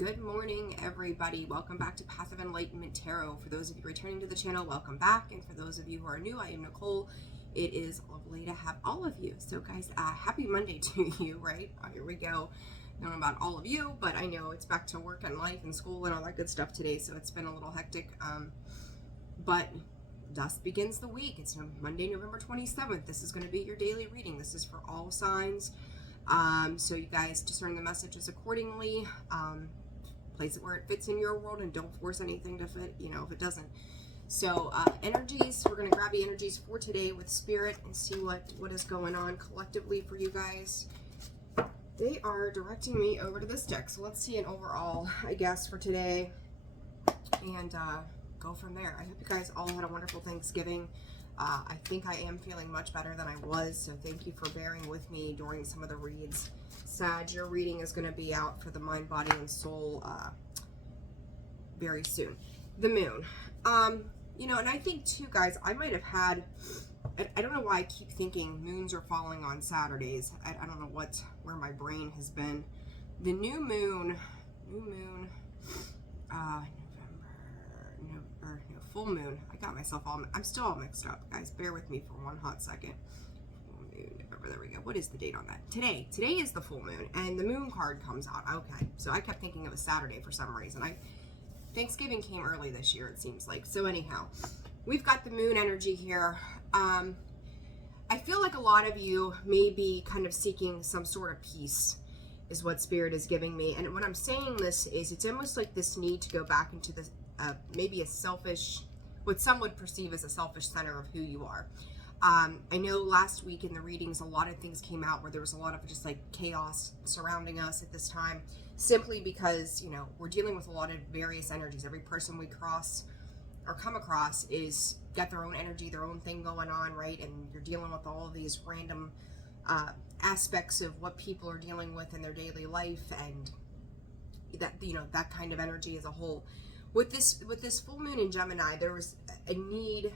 Good morning, everybody. Welcome back to Path of Enlightenment Tarot. For those of you returning to the channel, welcome back. And for those of you who are new, I am Nicole. It is lovely to have all of you. So guys, happy Monday to you, right? Here we go. I don't know about all of you, but I know it's back to work and life and school and all that good stuff today. So it's been a little hectic. But thus begins the week. It's Monday, November 27th. This is going to be your daily reading. This is for all signs. So you guys discern the messages accordingly. Place it where it fits in your world and don't force anything to fit, if it doesn't. So energies, we're going to grab the energies for today with Spirit and see what is going on collectively for you guys. They are directing me over to this deck. So let's see an overall, I guess, for today and go from there. I hope you guys all had a wonderful Thanksgiving. I think I am feeling much better than I was, so thank you for bearing with me during some of the reads. Sag, your reading is going to be out for the mind, body, and soul very soon. The moon. And I think too, guys, I might have had, I don't know why I keep thinking moons are falling on Saturdays. I don't know where my brain has been. The new moon, full moon. I got myself I'm still all mixed up, guys. Bear with me for one hot second. Full moon, there we go. What is the date on that? Today is the full moon, and the moon card comes out. Okay, so I kept thinking it was Saturday for some reason. Thanksgiving came early this year, it seems like. So anyhow, we've got the moon energy here. I feel like a lot of you may be kind of seeking some sort of peace, is what Spirit is giving me. And when I'm saying this is, it's almost like this need to go back into this maybe a selfish, what some would perceive as a selfish center of who you are. I know last week in the readings, a lot of things came out where there was a lot of just like chaos surrounding us at this time, simply because, we're dealing with a lot of various energies. Every person we cross or come across is got their own energy, their own thing going on, right? And you're dealing with all of these random aspects of what people are dealing with in their daily life, and that, that kind of energy as a whole. With this full moon in Gemini, there was a need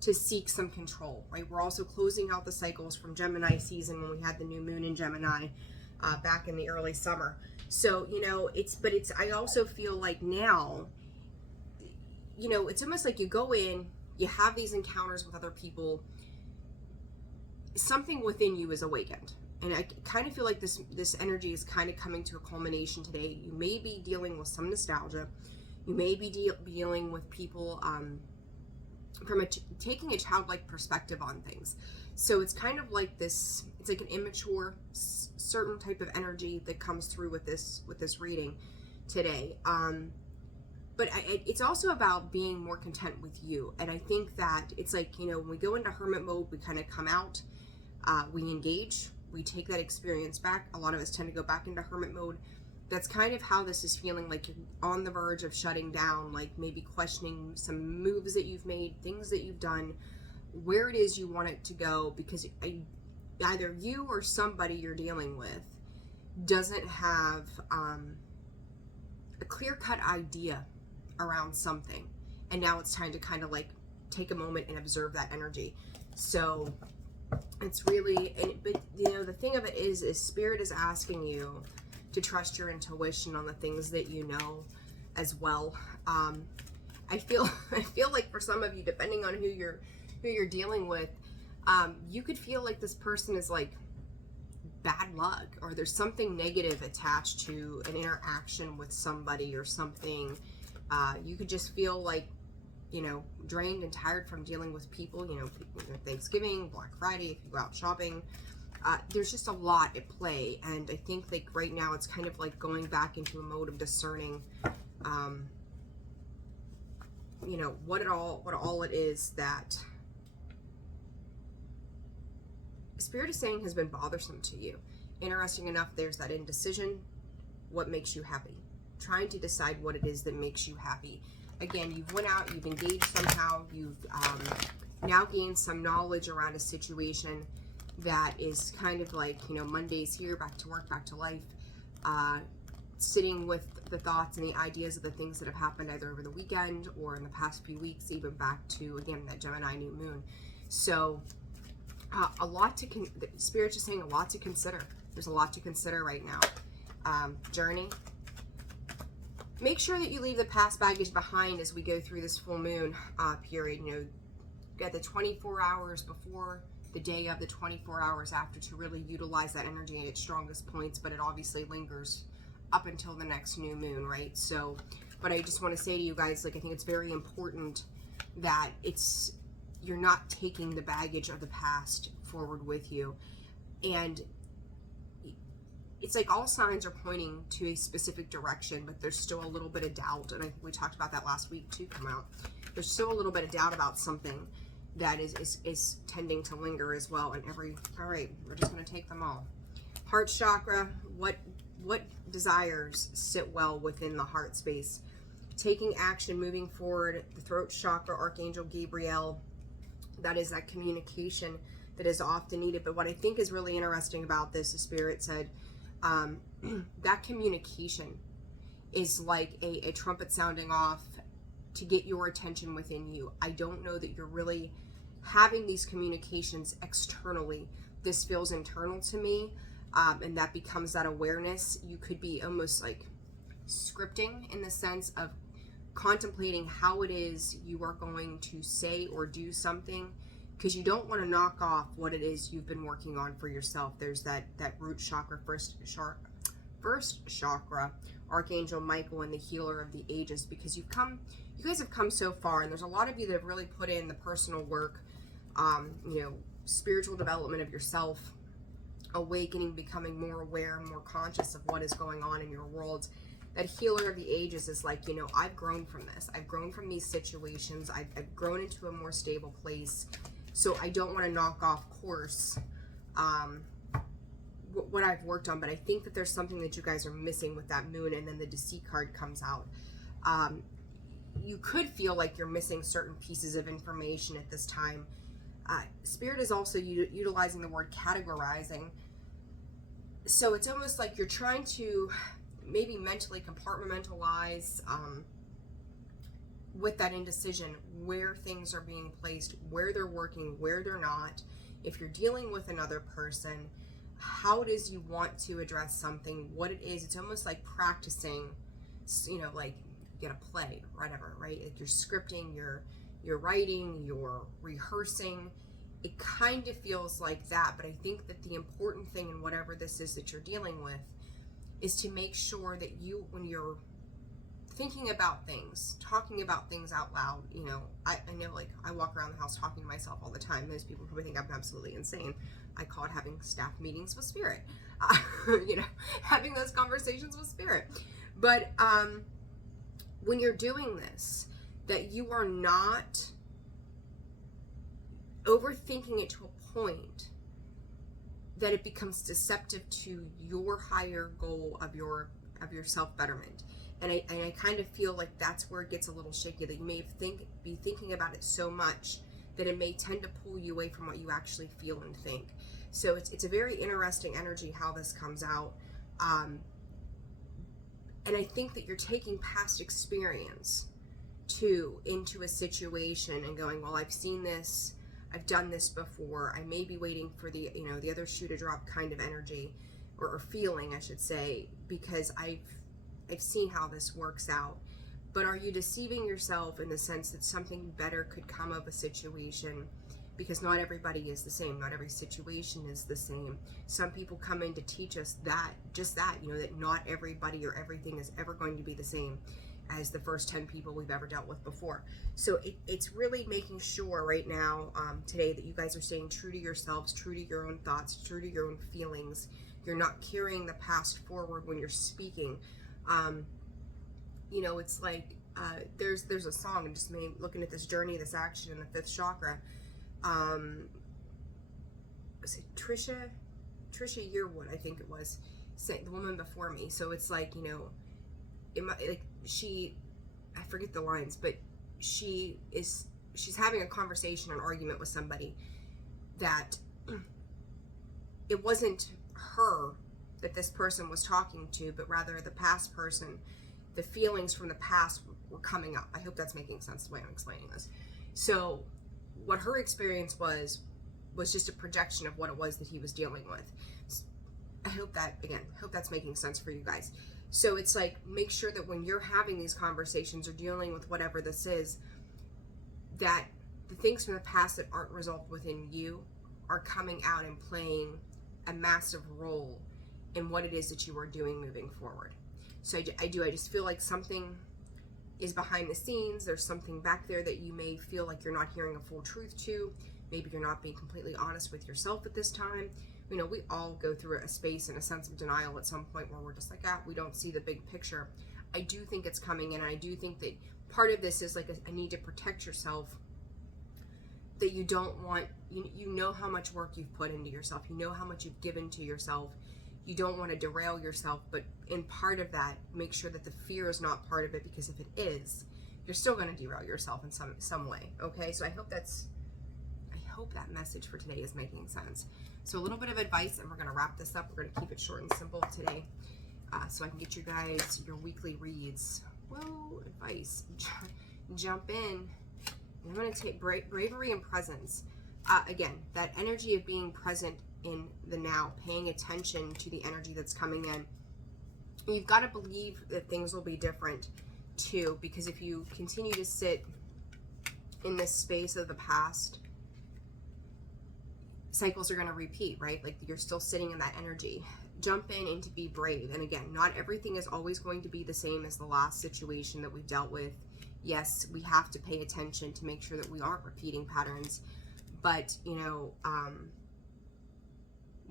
to seek some control, right? We're also closing out the cycles from Gemini season when we had the new moon in Gemini back in the early summer. So, I also feel like now, it's almost like you go in, you have these encounters with other people, something within you is awakened. And I kind of feel like this energy is kind of coming to a culmination today. You may be dealing with some nostalgia. You may be dealing with people from taking a childlike perspective on things. So it's kind of like this, it's like an immature certain type of energy that comes through with this reading today. But it's also about being more content with you. And I think that it's like, when we go into hermit mode, we kind of come out, we engage, we take that experience back. A lot of us tend to go back into hermit mode. That's kind of how this is feeling, like you're on the verge of shutting down, like maybe questioning some moves that you've made, things that you've done, where it is you want it to go, because either you or somebody you're dealing with doesn't have a clear-cut idea around something. And now it's time to kind of like take a moment and observe that energy. So it's really, but the thing of it is Spirit is asking you to trust your intuition on the things that you know as well. I feel like for some of you, depending on who you're dealing with, you could feel like this person is like bad luck, or there's something negative attached to an interaction with somebody or something. You could just feel like, drained and tired from dealing with people, Thanksgiving, Black Friday, if you go out shopping. There's just a lot at play, and I think like right now it's kind of like going back into a mode of discerning, what all it is that Spirit is saying has been bothersome to you. Interesting enough, there's that indecision. What makes you happy? Trying to decide what it is that makes you happy. Again, you've went out, you've engaged somehow, you've now gained some knowledge around a situation that is kind of like, Monday's here, back to work, back to life, sitting with the thoughts and the ideas of the things that have happened either over the weekend or in the past few weeks, even back to, again, that Gemini new moon. So a lot to, Spirit's just saying a lot to consider. There's a lot to consider right now. Journey, make sure that you leave the past baggage behind as we go through this full moon period. You know, got the 24 hours before, the day of, the 24 hours after, to really utilize that energy at its strongest points, but it obviously lingers up until the next new moon, right? So, but I just want to say to you guys, like, I think it's very important that you're not taking the baggage of the past forward with you. And it's like all signs are pointing to a specific direction, but there's still a little bit of doubt. And I think we talked about that last week too, come out. There's still a little bit of doubt about something that is tending to linger as well. And all right, we're just going to take them all. Heart chakra, what desires sit well within the heart space? Taking action, moving forward. The throat chakra, Archangel Gabriel, that is that communication that is often needed. But what I think is really interesting about this, the Spirit said, that communication is like a trumpet sounding off to get your attention within you. I don't know that you're really having these communications externally. This feels internal to me, and that becomes that awareness. You could be almost like scripting in the sense of contemplating how it is you are going to say or do something, because you don't want to knock off what it is you've been working on for yourself. There's that root chakra, first chakra, Archangel Michael, and the healer of the ages, because you guys have come so far, and there's a lot of you that have really put in the personal work, you know, spiritual development of yourself, awakening, becoming more aware, more conscious of what is going on in your world. That healer of the ages is like, you know, I've grown from this. I've grown from these situations. I've grown into a more stable place. So I don't want to knock off course what I've worked on. But I think that there's something that you guys are missing with that moon, and then the Deceit card comes out. You could feel like you're missing certain pieces of information at this time. Spirit is also utilizing the word categorizing. So it's almost like you're trying to maybe mentally compartmentalize with that indecision where things are being placed, where they're working, where they're not. If you're dealing with another person, how it is you want to address something, what it is. It's almost like practicing, you know, like you get a play, whatever, right? Like you're scripting, you're writing, you're rehearsing. It kind of feels like that, but I think that the important thing in whatever this is that you're dealing with is to make sure that you, when you're thinking about things, talking about things out loud, you know, I know, like, I walk around the house talking to myself all the time. Most people probably think I'm absolutely insane. I call it having staff meetings with Spirit, you know, having those conversations with Spirit. But when you're doing this, that you are not overthinking it to a point that it becomes deceptive to your higher goal of your self-betterment. And I kind of feel like that's where it gets a little shaky, that you may be thinking about it so much that it may tend to pull you away from what you actually feel and think. So it's a very interesting energy how this comes out. And I think that you're taking past experience too into a situation and going, well, I've seen this, I've done this before. I may be waiting for the, you know, the other shoe to drop kind of energy, or feeling, I should say, because I've seen how this works out. But are you deceiving yourself in the sense that something better could come of a situation? Because not everybody is the same. Not every situation is the same. Some people come in to teach us that, just that, you know, that not everybody or everything is ever going to be the same as the first 10 people we've ever dealt with before. So it's really making sure right now, today, that you guys are staying true to yourselves, true to your own thoughts, true to your own feelings. You're not carrying the past forward when you're speaking. You know, it's like, there's a song, and just looking at this journey, this action in the fifth chakra. Was it Trisha Yearwood, I think it was, the woman before me. So it's like, you know, I forget the lines, but she's having a conversation, an argument with somebody, that it wasn't her that this person was talking to, but rather the past person. The feelings from the past were coming up. I hope that's making sense the way I'm explaining this. So what her experience was just a projection of what it was that he was dealing with. I hope that's making sense for you guys. So it's like, make sure that when you're having these conversations or dealing with whatever this is, that the things from the past that aren't resolved within you are coming out and playing a massive role in what it is that you are doing moving forward. So I just feel like something is behind the scenes. There's something back there that you may feel like you're not hearing a full truth to. Maybe you're not being completely honest with yourself at this time. You know, we all go through a space and a sense of denial at some point where we're just like, we don't see the big picture. I do think it's coming in. And I do think that part of this is like a need to protect yourself, that you don't want, you know how much work you've put into yourself. You know how much you've given to yourself. You don't want to derail yourself, but in part of that, make sure that the fear is not part of it, because if it is, you're still going to derail yourself in some way. Okay, so I hope that message for today is making sense. So a little bit of advice, and we're going to wrap this up. We're going to keep it short and simple today, so I can get you guys your weekly reads. Whoa, advice. Jump in. I'm going to take bravery and presence. Again, that energy of being present in the now, paying attention to the energy that's coming in. You've got to believe that things will be different too, because if you continue to sit in this space of the past, cycles are going to repeat, right? Like, you're still sitting in that energy. Jump in and to be brave. And again, not everything is always going to be the same as the last situation that we've dealt with. Yes, we have to pay attention to make sure that we aren't repeating patterns. But, you know,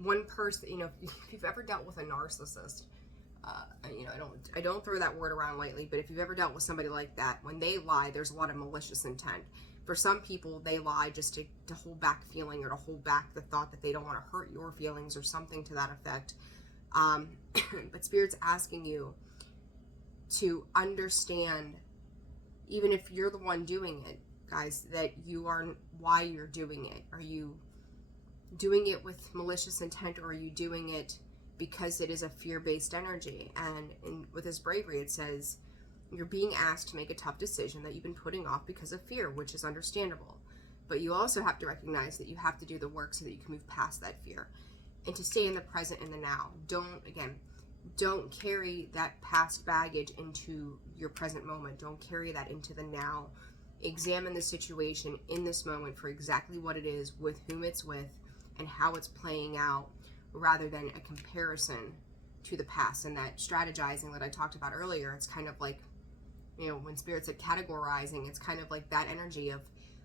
one person, you know, if you've ever dealt with a narcissist, you know, I don't throw that word around lightly, but if you've ever dealt with somebody like that, when they lie, there's a lot of malicious intent. For some people, they lie just to hold back feeling, or to hold back the thought that they don't want to hurt your feelings or something to that effect. But Spirit's asking you to understand, even if you're the one doing it, guys, that you are, why you're doing it. Are you doing it with malicious intent, or are you doing it because it is a fear-based energy? And with this bravery, it says you're being asked to make a tough decision that you've been putting off because of fear, which is understandable. But you also have to recognize that you have to do the work so that you can move past that fear and to stay in the present and the now. Don't carry that past baggage into your present moment. Don't carry that into the now. Examine the situation in this moment for exactly what it is, with whom it's with, and how it's playing out, rather than a comparison to the past. And that strategizing that I talked about earlier, it's kind of like, you know, when Spirit said categorizing, it's kind of like that energy of,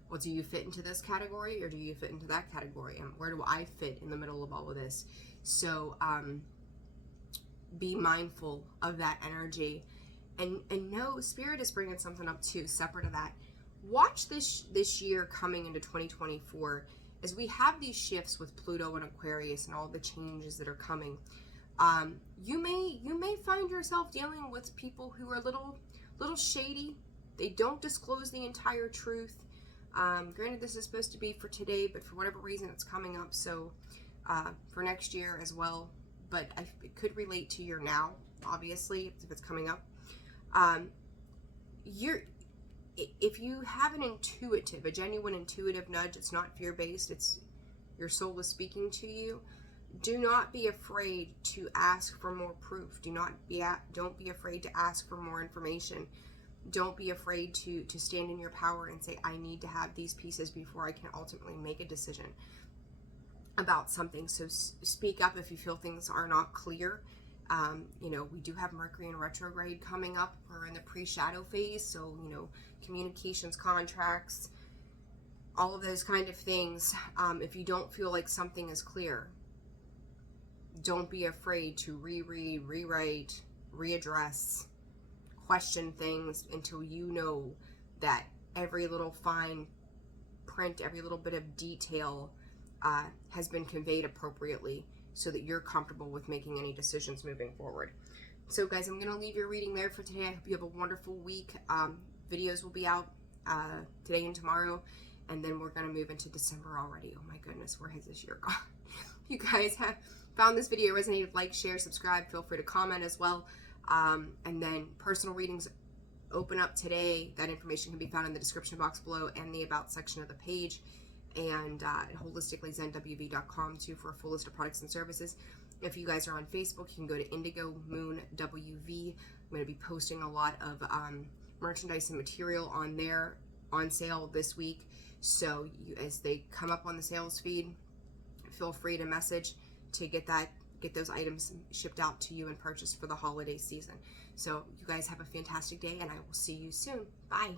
well, do you fit into this category, or do you fit into that category? And where do I fit in the middle of all of this? So be mindful of that energy, and know Spirit is bringing something up too, separate of that. Watch this year coming into 2024, as we have these shifts with Pluto and Aquarius and all the changes that are coming. You may find yourself dealing with people who are a little shady. They don't disclose the entire truth. Granted, this is supposed to be for today, but for whatever reason, it's coming up. So for next year as well. But it could relate to your now, obviously, if it's coming up. If you have a genuine intuitive nudge, it's not fear-based, it's your soul is speaking to you, do not be afraid to ask for more proof. Don't be afraid to ask for more information. Don't be afraid to stand in your power and say, I need to have these pieces before I can ultimately make a decision about something. So speak up if you feel things are not clear. You know, we do have Mercury in retrograde coming up. We're in the pre-shadow phase, so, you know, communications, contracts, all of those kind of things. If you don't feel like something is clear, don't be afraid to reread, rewrite, readdress, question things until you know that every little fine print, every little bit of detail has been conveyed appropriately, so that you're comfortable with making any decisions moving forward. So guys, I'm going to leave your reading there for today. I hope you have a wonderful week. Videos will be out today and tomorrow, and then we're going to move into December already. Oh my goodness, where has this year gone? If you guys have found this video resonated, like, share, subscribe. Feel free to comment as well. And then personal readings open up today. That information can be found in the description box below and the About section of the page. And at holisticallyzenwv.com too, for a full list of products and services. If you guys are on Facebook, you can go to Indigo Moon WV. I'm going to be posting a lot of merchandise and material on there on sale this week. So as they come up on the sales feed, feel free to message to get those items shipped out to you and purchased for the holiday season. So you guys have a fantastic day, and I will see you soon. Bye.